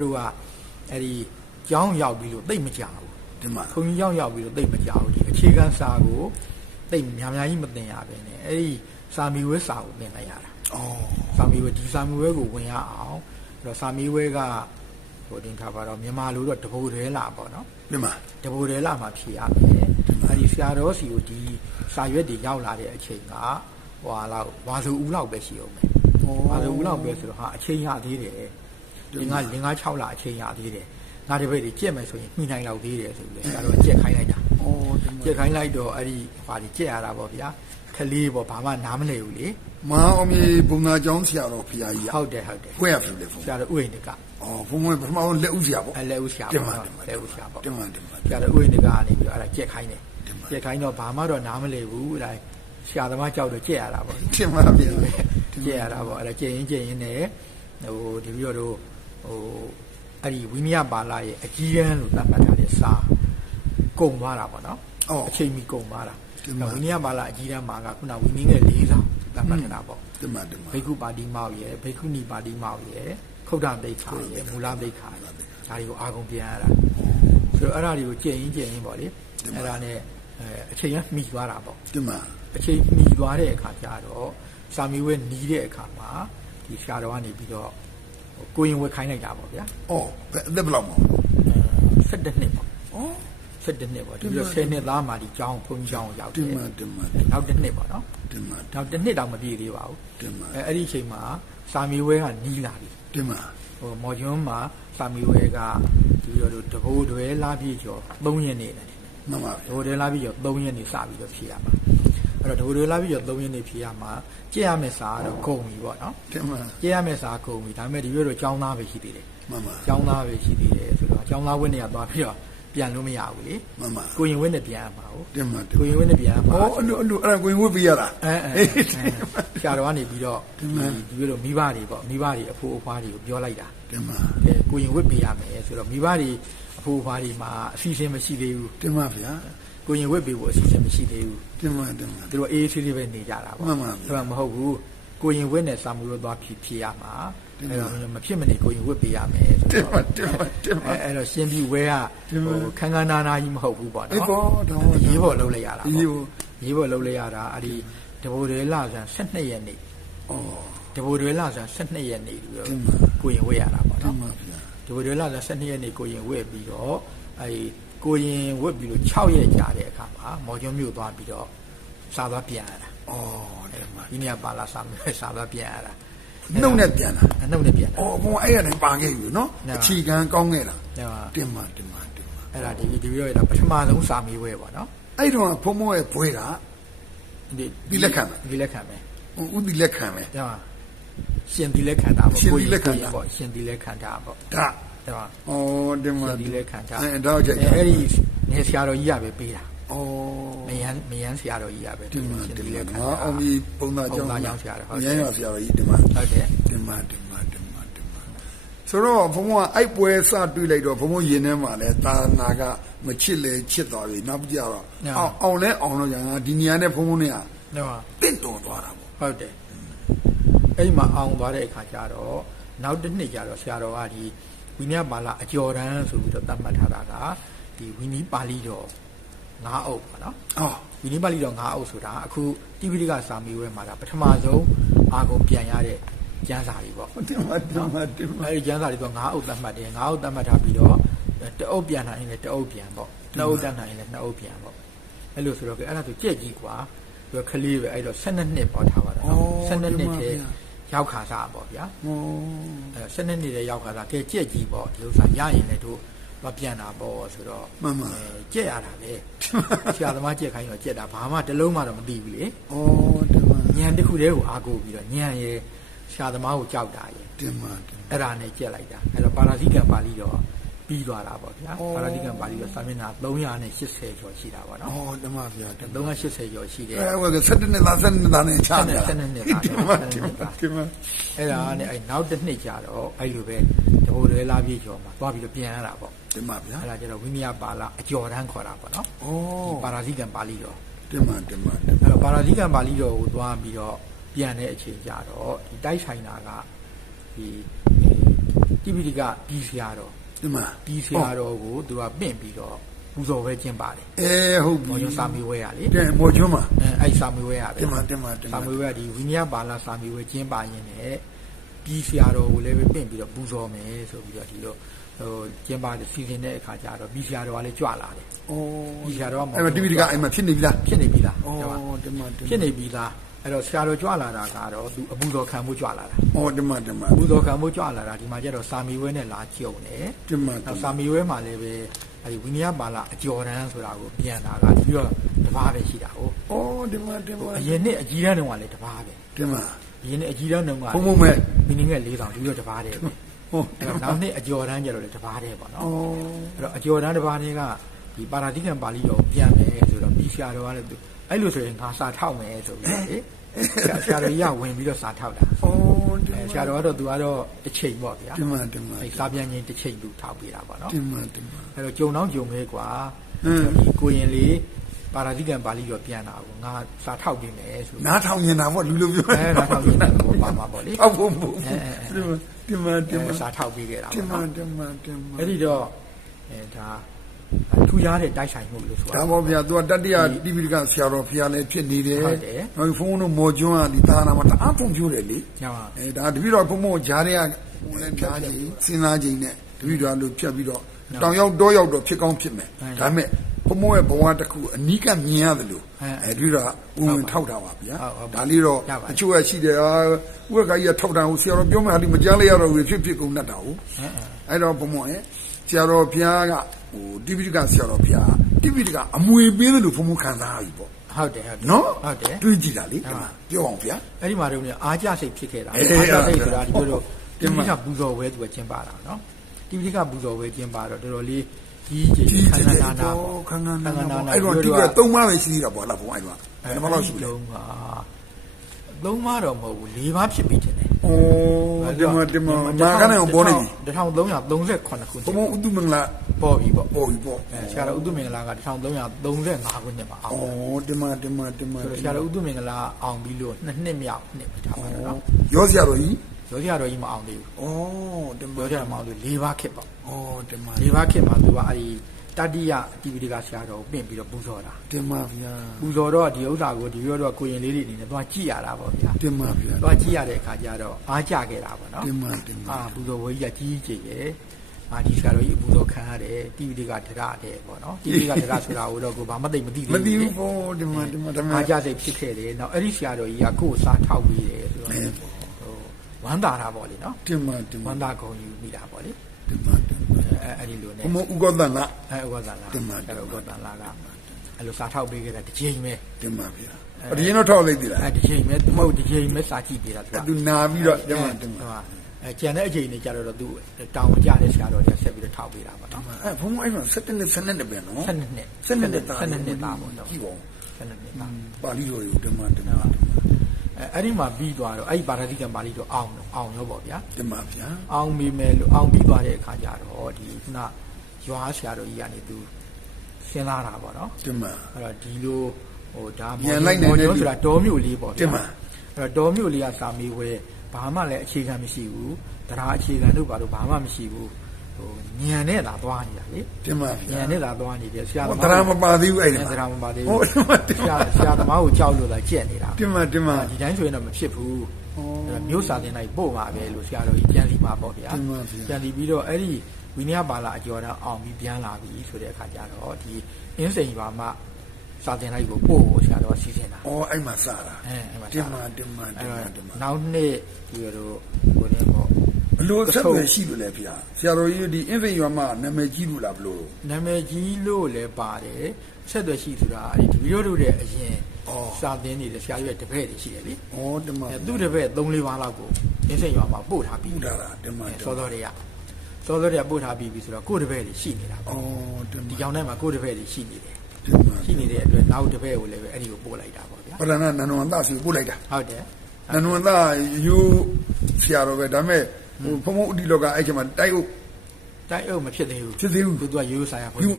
တို့ကအဲ့ဒီကျောင်းရောက်ပြီးလို့သိမ့်မကြဘူးဒီမှာခွန်ကြီးကျောင်းရောက်ပြီးတော့သိမ့်မကြဘူးဒီအခြေခံစာကိုသိမ့်များများကြီးမသင်ရပဲနဲ့အဲ့ဒီစာမီဝဲစာကိုသင်လိုက်ရတာဩစာမီဝဲဒီစာမီဝဲကိုဝင်ရအောင်အဲ့တော့စာမီဝဲကဟိုတင်ထားပါတော့မြန်မာလိုတော့တပိုတဲလာပေါ့နော်ဒီမှာတပိုတဲလာမှဖြေရမယ်အဲ့ဒီဆရာတော်စီကိုဒီစာရွက်တွေရောက်လာတဲ့အချိန်ကဟိုဟာလောက်ဝါစုဦးလောက်ပဲရှိအောင်မယ်ဩဝါစုဦးလောက်ပဲဆိုတော့ဟာအချိန်ရသေးတယ်ဒီက လင်္ကာ6လအချိန်ရသေးတယ်ငါဒီဘက်တွေကြက်မယ်ဆိုရင်ညှိနှိုင်းလောက်သေးတယ်ဆိုပြီးဆရာတော်ကြက်ခိုင်းလိုက်တာဩဒီမှာကြက်ခိုင်းလိုက်တော့အဲ့ဒီဟာဒီကြက်ရတာပေါ့ဗျာခလေးပေါ့ဘာမှနားမလည်ဘူးလေမဟာအောင်မြေဘုံသားကျောင်းဆရာတော်ဖရာကြီးဟုတ်တယ်ဟုတ်တယ်ခွဲရပြီလေဘုံဆရာတော်ဥယျာဉ်တကဩဘုံမပထမဆုံးလက်ဦးဆရာပေါ့အဲ့လက်ဦးဆရာတင်ပါပေါ့တင်ပါလက်ဦးဆရာပေါ့တင်ပါတင်ပါဆရာတော်ဥယျာဉ်တကနေပြီးတော့အဲ့ဒါကြက်ခိုင်းတယ်တင်ပါကြက်ခိုင်းတော့ဘာမှတော့နားမလည်ဘူးအဲ့ဒါဆရာသမားကြောက်တော့ကြက်ရတာပေါ့တင်ပါဗျာကြည့်ရတာပေါ့အဲ့ဒါကြည့်ရင်ကြည့်ရင်လည်းဟိုဒီပြီးတော့ ဟိုအဲ့ဒီဝိနည်းပါဠိရဲ့အကြီးရန်လို့သတ်မှတ်ထားတဲ့စာကုံသွားတာပေါ့နော်ဩအချိန်မီကုံသွားတာဒီမှာဝိနည်းပါဠိအကြီးရန်မှာကခုနဝိနည်းငယ်၄ဆောင်သတ်မှတ်ထားတာပေါ့ဒီမှာဒီမှာဘိက္ခုပါတိမောက်ရယ်ဘိက္ခုနီပါတိမောက်ရယ်ခုတ်တဒိဋ္ဌာရယ်မူလဒိဋ္ဌာရယ်ဒါတွေကိုအာကုန်ပြန်ရတာဆိုတော့အဲ့ဒါတွေကိုကြည့်ရင်ကြည့်ရင်ပေါ့လေအဲ့ဒါနဲ့အဲအချိန်ကမှီသွားတာပေါ့ဒီမှာအချိန်မီသွားတဲ့အခါကျတော့စာမီဝဲနီးတဲ့အခါမှာဒီဆရာတော်ကနေပြီးတော့ဟို ကိုရင်ဝဲခိုင်းလိုက်တာပေါ့ဗျာဩဘယ်အသက်ဘယ်လောက်မှာ17နှစ်ပေါ့ဩ17နှစ်ပေါ့ဒီလို10နှစ်သားမှဒီကျောင်းဘုန်းကြီးကျောင်းကိုရောက်တဒီယ်မှာဒီမှာနောက်တစ်နှစ်ပေါ့နော်ဒီမှာနောက်တစ်နှစ်တောင်မပြည့်သေးပါဘူးဒီမှာအဲအဲ့ဒီအချိန်မှာစာမီဝဲကနီးလာပြီဒီမှာဟိုမော်ကျွန်းမှာစာမီဝဲကဒီလိုလိုတဘိုးတွေလာပြည့်ကျော်3ရက်နေတယ်မှန်ပါဒဗျာိုတွေလာပြီးတော့3ရက်နေစပြီးတော့ဖြည့်ရမှာ အဲ့တော့ဒိုတွေလာပြီးတော့3ရက်နေဖြည့်ရမှာကြည့်ရမယ့်စာကတော့ကုန်ပြီပေါ့နော် ဒီမှာ ကြည့်ရမယ့်စာကုန်ပြီဒါပေမဲ့ဒီလိုတော့ចောင်းသားပဲရှိသေးတယ် မှန်ပါ ចောင်းသားပဲရှိသေးတယ်ဆိုတော့ចောင်းသားဝင်းနေရသွားပြီးတော့ပြန်လို့မရဘူးလေ မှန်ပါ ကိုရင်ဝင်းနဲ့ပြန်ရမှာဟုတ် ဒီမှာဒီ ကိုရင်ဝင်းနဲ့ပြန်ရမှာ ဩအလိုအလိုအဲ့ဒါကိုရင်ဝတ်ပြရတာ အဲအဲဆရာတော်ကနေပြီးတော့ဒီလိုလိုမိဘတွေပေါ့မိဘတွေအဖိုးအဖွားတွေကိုပြောလိုက်တာ ဒီမှာ အဲကိုရင်ဝတ်ပေးရမယ်ဆိုတော့မိဘတွေအဖိုးအဖွားတွေမှာအစီအစဉ်မရှိသေးဘူး ဒီမှာဗျာ ကိုရင်ဝတ်ပေးဖို့အစီအစဉ်မရှိသေးဘူးဒီမှာဒီမှာသူတို့အေးအေးဆေးဆေးပဲနေကြတာပေါ့မှန်ပါဗျာအဲ့ဒါမဟုတ်ဘူးကိုရင်ဝတ်နဲ့စာမှုရောသွားဖြည့်ဖြည့်ရမှာဒီအဲ့မှာတော့မဖြစ်မနေကိုရင်ဝတ်ပေးရမယ်ဆိုဒီတော့မှာဒီမှာဒီမှာအဲ့အဲ့တော့ရှင်းပြီးဝဲကဒီမှာဟိုခန်းခန်းနာနာကြီးမဟုတ်ဘူးပေါ့အေးနော်ပေါ့တော့ရေးဖို့လုပ်လိုက်ရတာအေးပေါ့ရေးဖို့လုပ်လိုက်ရတာအဲ့ဒီတဘိုတွေလာဆန်12ရက်နေ့ဩတဘိုတွေလာဆန်12ရက်နေ့ပြီးတော့ဒီမှာကိုရင်ဝတ်ရတာပေါ့ဒီနော်မှာဗျာတဘိုတွေလာဆန်12ရက်နေ့ကိုရင်ဝတ်ပြီးတော့ အဲ့ဒီကိုရင်ဝတ်ပြီးတော့6ရက်ကြာတဲ့အခါမှာမော်ကျွန်းမြို့သွားပြီးတော့စားသွားပြန်ရတာဩဒီမှာဒီနေရာပါလာစားမယ်စားသွားပြန်ရတာနှုတ်နဲ့ပြန်လာအနှုတ်နဲ့ပြန်တာဩဘုံအဲ့ရတိုင်းပါခဲ့ပြီနော်မှန်ပါအခြေခံကောင်းခဲ့တာအဲ့ဒါတင်ပါတင်ပါတင်ပါအဲ့ဒါဒီဒီပြီးတော့ဒါပထမဆုံးစာမေးပွဲပေါ့နော်အဲ့တော့ဘုံမောရဲ့ဘွဲတာဒီဒီလက်ခံမယ်ဒီလက်ခံမယ်ဥတီလက်ခံမယ်ဒါရှင်ဒီလက်ခံတာပေါ့ရှင်သီလက်ခံတာပေါ့ရှင်ဒီလက်ခံတာပေါ့ဒါ ဒါဩတင်ပါရှင်ဒီလက်ခံတာအဲတော့ကြိုက်အဲ့ဒီနေဆရာတော်ကြီးရပဲပေးတာဩမယန်းမယန်းဆရာတော်ကြီးရပဲတင်ပါရှင်တင်ဒီပါလက်ခံနော်တာအောင်ဒီပုံသားကျောင်းပုံသားကျောင်းဆရာတော်ဟုတ်တယ်ရမ်းရဆရာတော်ကြီးတင်ပါဟုတ်တယ်တင်ပါတင်ပါတင်ပါတင်ပါဆိုတော့ဘုံဘုံကအဲ့ပွဲစတွေ့လိုက်တော့ဘုံဘုံရင်ထဲမှာလဲသာနာကမချစ်လဲချစ်သွားပြီနောက်ပြကြတော့အောင်အောင်လဲအောင်တော့ညာဒီနေရာနဲ့ဘုံဘုံနဲ့ကဒါတင့်တော်သွားတာပေါ့ဟုတ်တယ်အဲ့ဒီမှာအောင်သွားတဲ့အခါကျတော့နောက်တစ်နှစ်ကျတော့ဆရာတော်ကဒီ ဝိနည်းပါဠိအကျော်တန်းဆိုပြီးတော့သတ်မှတ်ထားတာကဒီဝိနည်းပါဠိတော်၅အုပ်ပေါ့နော်ဟောဝိနည်းပါဠိတော်၅အုပ်ဆိုတာအခုတိပိဋကစာမေးပွဲမှာဒါပထမဆုံးအာကုန်ပြန်ရတဲ့ကျမ်းစာတွေပေါ့တင်ပါတင်ပါတင်ပါအဲဒီကျမ်းစာတွေက၅အုပ်သတ်မှတ်တယ်၅အုပ်သတ်မှတ်ထားပြီးတော့တအုပ်ပြန်နိုင်ရင်လည်းတအုပ်ပြန်ပေါ့နှစ်အုပ်တတ်နိုင်ရင်လည်းနှစ်အုပ်ပြန်ပေါ့အဲ့လိုဆိုတော့ကဲအဲ့ဒါဆိုကြက်ကြီးကွာသူကလေးပဲအဲ့တော့12နှစ်ပေါ့ထားပါတော့နော်12နှစ်တည်း ရောက်ခါစားပေါ့ဗျာဟောအဲ12နှစ်တည်းရောက်ခါစားကဲကြက်ကြီးပေါ့ဒီဥစ္စာရရင်လည်းတို့တော့ပြန်တာပေါ့ဆိုတော့မှန်ပါအဲကြက်ရတာပဲဆရာသမားကြက်ခိုင်းတော့ကြက်တာဘာမှတစ်လုံးမှတော့မသိဘူးလေဩတင်ပါညံတစ်ခုတည်းကိုအားကိုးပြီးတော့ညံရဲ့ဆရာသမားကိုကြောက်တာရဲ့တင်ပါတင်အဲ့ဒါနဲ့ကြက်လိုက်တာအဲ့တော့ပါရာဇိကံပါဠိတော့ ပြီးသွားတာပေါ့ဗျာဩပါရာဇိကံပါဠိတော့စာမျက်နှာ380ကျော်ရှိတာပေါ့နော်ဩတင်ပါဗျာတင်380ကျော်ရှိတယ်အဲဟိုက7နှစ်သား7နှစ်သားနဲ့ချားတယ်7နှစ်သားတင်ပါတင်ပါတင်ပါအဲ့ဒါနဲ့အဲ့နောက်တစ်နှစ်ကြာတော့အဲ့လိုပဲတဘိုတွေလာပြေကျော်မှာသွားပြီးတော့ပြန်ရတာပေါ့တင်ပါဗျာအဲ့ဒါကျတော့ဝိနည်းပါဠိအကျော်တန်းခေါ်တာပေါ့နော်ဩဒီပါရာဇိကံပါဠိတော့တင်ပါတင်ပါတင်အဲ့တော့ပါရာဇိကံပါဠိတော်ကိုသွားပြီးတော့ပြန်တဲ့အချိန်ကြတော့ဒီတိုက်ဆိုင်တာကဒီတိပိဋကပြီးဆရာတော် ဒီမှာပြီးဆရာတော်ကိုသူကပင့်ပြီးတော့ပူဇော်ပဲကျင်းပါတယ်အဲဟုတ်ပြီမော်ကျွန်းစာမေဝဲရလေတဲ့မော်ကျွန်းမှာအဲအဲ့စာမေဝဲရပဲတင်ပါတင်ပါတင်ပါစာမေဝဲကဒီဝိညာဉ်ပါဠိစာမေဝဲကျင်းပါရင်လည်းပြီးဆရာတော်ကိုလည်းပဲပင့်ပြီးတော့ပူဇော်မယ်ဆိုပြီးတော့ဒီလိုဟိုကျင်းပါတယ်စီစဉ်တဲ့အခါကျတော့ပြီးဆရာတော်ကလည်းကြွလာတယ်ဩပြီးဆရာတော်ကမော်အဲ့မှာတိပိဋကအဲ့မှာဖြစ်နေပြီလားဖြစ်နေပြီလားဩဟုတ်ပါတင်ပါတင်ဖြစ်နေပြီလား အဲ့တော့ဆရာတော်ကြွလာတာကတော့သူအပူဇော်ခံမှုကြွလာတာဩတင်ပါတင်ပါအပူဇော်ခံမှုကြွလာတာဒီမှာကျတော့စာမေဝဲနဲ့လာကြုံတယ်တင်ပါတနောက်င်စာပါမီဝဲမှာလည်းပဲအဲဒီဝိနည်းပါဠိအကျော်တန်းဆိုတာကိုပြန်တာကပြီးတော့တပားပဲရှိတာဟုတ်ဩတင်ပါတင်ပါအရင်နှစ်အကြီးတန်းတုန်းကလည်းတပားပဲတင်ပါအရင်နှစ်အကြီးတန်းတုန်းကဘုံဘုံမဲ့မီနင်းငယ်၄000ပြီးတော့တပားတယ်ပဲဟုတ်အဲ့တော့နောက်နှစ်အကျော်တန်းကျတော့လည်းတပားတယ်ပေါ့နော်ဩအဲ့တော့အကျော်တန်းတပားတွေက ဒီပါရာတိကံပါဠိတော်ပြန်မယ်ဆိုတော့မိဆရာတော်ကလည်းအဲ့လိုဆိုရင်ငါစာထောက်မယ်ဆိုပြီးလေဆရာတော်ရဝင်ပြီးတော့စာထောက်တာ။အော်ဆရာတော်ကတော့ तू ကတော့တစ်ချိန်ပေါ့ဗျာ။တင်ပါတင်ပါ။အဲစာပြန်ချင်းတစ်ချိန်သူထောက်ပေးတာပေါ့နော်။တင်ပါတင်ပါ။အဲ့တော့ဂျုံတော့ဂျုံပဲကွာ။အင်းဒီကိုရင်လေးပါရာတိကံပါဠိတော်ပြန်တာကိုငါစာထောက်နေမယ်ဆို။နားထောင်နေတာပေါ့လူလိုပြော။အဲနားထောင်နေတာပေါ့ပါမှာပေါ့လေ။ထောက်ဖို့ဘူး။တင်ပါတင်ပါတင်ပါစာထောက်ပေးခဲ့တာပေါ့။တင်ပါတင်ပါတင်ပါ။အဲ့ဒီတော့အဲဒါ ထူရတဲ့တိုက်ဆိုင်မှုလို့ဆိုတာဒါပေါ့ဗျာသူကတတ္တိယတိပိဋကဆရာတော်ဖျားလည်းဖြစ်နေတယ်ဟုတ်တယ်နောက်ဖုန်းတို့မော်ကျွန်းကဒီသာနာမှာတအားဖုန်ပြိုးတယ်လေညောင်းအဲဒါတပိတော့ဖုံဖုံဂျားတွေကဟိုလည်းဖြားချိန်စဉ်းစားချိန်နဲ့တပိတော့လို့ဖြတ်ပြီးတော့တောင်ရောက်တော့ရောက်တော့ဖြစ်ကောင်းဖြစ်မယ်ဒါပေမဲ့ဖုံဖုံရဲ့ဘဝတစ်ခုအနီးကမြင်ရတယ်လို့အဲတပိတော့ဝင်ဝင်ထောက်တာပါဗျာဒါလေးတော့အချို့ကရှိတယ်အာဥက္ကကြီးကထောက်တာဟိုဆရာတော်ပြောမှဟာဒီမကြားလိုက်ရတော့ဘူးဖြစ်ဖြစ်ကုန်တတ်တာဟုတ်အဲအဲအဲ့တော့ဘုံဘုံရဲ့ ဆရာတော်ဘုရားကဟိုတိပိဋကဆရာတော်ဘုရားတိပိဋကအမွေပေးတယ်လို့ဘုံဘုံခံစားရပြီပေါ့ဟုတ်တယ်ဟုတ်တယ်နော်ဟုတ်တယ်တွေးကြည့်တာလေဟုတ်ပါပြောအောင်ဗျာအဲ့ဒီမှာတော့လည်းအားကြစိတ်ဖြစ်ခဲ့တာအေးအားကြစိတ်ဆိုတာဒီလိုလိုဒီတိမှာပိဋကပူဇော်ဝဲသူကကျင်းပါတာနော်တိပိဋကပူဇော်ဝဲကျင်းပါတော့တော်တော်လေးကြီးကြီးကြီးခကြန္ည့်ဓာတယ်နာနာပေါ့ပေါ့ခန္ဓာနာခန္ဓာနာနာအဲ့တော့တိပိဋကသုံးပါးပဲရှိသေးတာပေါ့လားဘုံအဲ့တော့ဘယ်နှမလောက်ရှိလဲလုံးပါသုံးပါတော့မဟုတ်ဘူး၄ပါးဖြစ်ပြီတင်တယ် ဩဒီမှာဒီမှာမာကနေအောင်ပေါ်နေပြီ1338ခုနှစ်ဘုံဘုံဥဒ္ဓမင်္ဂလာပေါ်ပြီပေါ့ပေါ်ပြီပေါ့အဲဆရာတော်ဥဒ္ဓမင်္ဂလာက1335ခုနှစ်မှာအောင်ဩဒီမှာဒီမှာဒီမှာဆိုတော့ဆရာတော်ဥဒ္ဓမင်္ဂလာအောင်ပြီးလို့နှစ်နှစ်မြောက်နှစ်ပြီးထားပါတော့နော်ရောဆရာတော်ကြီးရောဆရာတော်ကြီးမအောင်သေးဘူးဩဒီမှာရောဆရာတော်မအောင်လို့၄ပါးခစ်ပေါ့ဩဒီမှာ၄ပါးခစ်မှာသူကအဲ့ဒီ တတိယအတိပတိကဆရာတော်ကိုပင့်ပြီးတော့ပူဇော်တာဒီမှာဗျာပူဇော်တော့ဒီဥစ္စာကိုဒီရောတော့ကိုရင်လေးတွေအနေနဲ့သွားကြည့်ရတာပေါ့ဗျာဒီမှာဗျာသွားကြည့်ရတဲ့အခါကျတော့အားကြခဲ့တာပေါ့နော်ဒီမှာဒီမှာအာပူဇော်ဝေကြီးကကြီးကြီးကျယ်ကျယ်အာဒီဆရာတော်ကြီးအပူဇော်ခံရတယ်တိပိဋကဒရတဲ့ပေါ့နော်တိပိဋကဒရဆိုတာကိုတော့ကိုဘာမှသိမသိသေးမဘူးသိလေဘူးပေါ့ဒီမှာဒီမှာဒီမှာအားကြစိတ်ဖြစ်ခဲ့တယ်နောက်အဲ့ဒီဆရာတော်ကြီးကကိုယ်စားထောက်ပြီးတယ်ဆိုတော့အဲဟိုဝမ်းသာတာပေါ့လေနော်ဒီမှာဒီဝမှာမ်းသာကုန်ယူမိတာပေါ့လေဒီမှာဒီမှာအဲ အဲ့ဒီလိုနဲ့ဘုံဘုံဥက္ကဋ္ဌလားအဲဥက္ကဋ္ဌလာတင်ပါအဲ့ဥက္ကဋ္ဌလာကအဲ့လိုစားထောက်ပေးခဲ့တာတစ်ချိန်ပဲဒီမှာဗျာအရင်တော့ထောက်လိုက်သေးလားအဲတစ်ချိန်ပဲမဟုတ်တစ်ချိန်ပဲစားကြည့်ပေးတာသူကသူနာပြီးတော့ဒီမှာဒီမှာအဲကျန်တဲ့အချိန်တွေကြတော့သူတောင်းကြတဲ့ဆရာတော်တွေဆက်ပြီးတော့ထောက်ပေးတာပေါ့နော်အဲဘုံဘုံအဲ့မှာ7နှစ်7နှစ်ပဲနော်12နှစ်7နှစ်သား12နှစ်သားပေါ့နော်ကြည့်ပါဦး12နှစ်သားပါဠိတော်တွေကိုဒီမှာဒီမှာအဲ အဲ့ဒီမှာပြီးသွားတော့အဲ့ဒီပါရတိကံပါဠိတော်အောင်တော့အောင်ရောပေါ့ဗျာဒီမှာဗျာအောင်ပြီမဲ့လို့အောင်ပြီးသွားတဲ့အခါကျတော့ဒီခုနရွာဆရာတော်ကြီးကနေသူရှင်းလာတာပေါ့နော်ဒီမှာအဲ့တော့ဒီလိုဟိုဒါပြန်လိုက်နိုင်တဲ့မော်ဆိုတာတော်မြို့လေးပေါ့ဗျာတင်ပါအဲ့တော့တော်မြို့လေးကစာမေးဝဲဘာမှလည်းအခြေခံမရှိဘူးတရားအခြေခံတို့ဘာလို့ဘာမှမရှိဘူး ဟိုညံနဲ့သာသွားနေတာလေဒီမှာဗျာညံနဲ့သာသွားနေတယ်ဆရာသဟောမားတရားမပါသေးဘူးအဲ့အဲဒီသမှာရာမပါသေးဟုတ်ဘူးဒီမှာဒီဆမှာရာဆရာသမားကိုကြောက်လို့လာကြက်နေတာဒီမှာဒီမှာဒီတိုင်းဆိုရင်တော့မဖြစ်ဘူးအဲ့တော့မျိုးစာတင်လိုက်ပို့ပါပဲလို့ဆရာတော်ကြီးပြန်စီမှာပေါ့ဗျာဒီမှာဗျာပြန်စီပြီးတော့အဲ့ဒီဝိနည်းပါလာအကျော်တန်းအောင်ပြီးပြန်လာပြီဆိုတဲ့အခါကျတော့ဒီအင်းစိန်ရွာမှာစာတင်လိုက်ကိုပို့ဖို့ဆရာတော်ကစီစဉ်တာဩအဲ့မှာစတာအဲအဲ့မှာဒီမှာဒီမှာဒီအဲ့မှာတော့ဒီမှာနောက်နှစ်ဒီလိုဟိုနေပေါ့ ဘလို့ဆက်သွယ်ရှိလို့လဲဗျာဆရာတော်ကြီးဒီအင်းစိန်ရွာမှာနာမည်ကြီးလို့လားဘလို့နာမည်ကြီးလို့လည်းပါတယ်ဆက်သွယ်ရှိဆိုတာအဲ့ဒီဗီဒီယိုတို့တဲ့အရင်ဩစာတင်နေတဲ့ဆရာကြီးရဲ့တပည့်တွေရှိတယ်လေဩဒီမှာအဲသူ့တပည့်3-4ပါးလောက်ကိုအင်းစိန်ရွာမှာပို့ထားပြီးပူတာလားဒီမှာစောစောတွေကစောစောတွေကပို့ထားပြီးပြီဆိုတော့ကိုယ့်တပည့်တွေရှိနေတာပေါ့ဩဒီဒီမှာကြောင်ထဲမှာကိုယ့်တပည့်တွေရှိနေတယ်ဒီမှာရှိနေတဲ့အတွက်နောက်တပည့်ကိုလည်းပဲအဲ့ဒီကိုပို့လိုက်တာပေါ့ဗျာပရဏနန္ဒဝန္တစီပို့လိုက်တာဟုတ်တယ်နန္ဒဝန္တယူဆရာတော်ပဲဒါပေမဲ့ ဟိုဖုံဖုံဥတီလောကအဲ့ချိန်မှာတိုက်ဥတိုက်အုပ်မဖြစ်သေးဘူးဖြစ်သေးဘူးသူကရိုးရိုးဆိုင်ရပေါ့ယူ